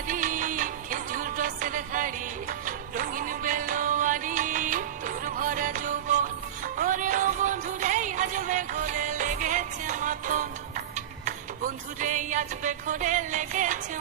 শাড়ি, খেজুর রসের হাড়ি, রঙিন বেলোয়ারি, তোর ভরা যৌবন। ওরে ও বন্ধুরে আজবে ঘরে লেগেছে মাতন, বন্ধুরে আজবে ঘরে লেগেছে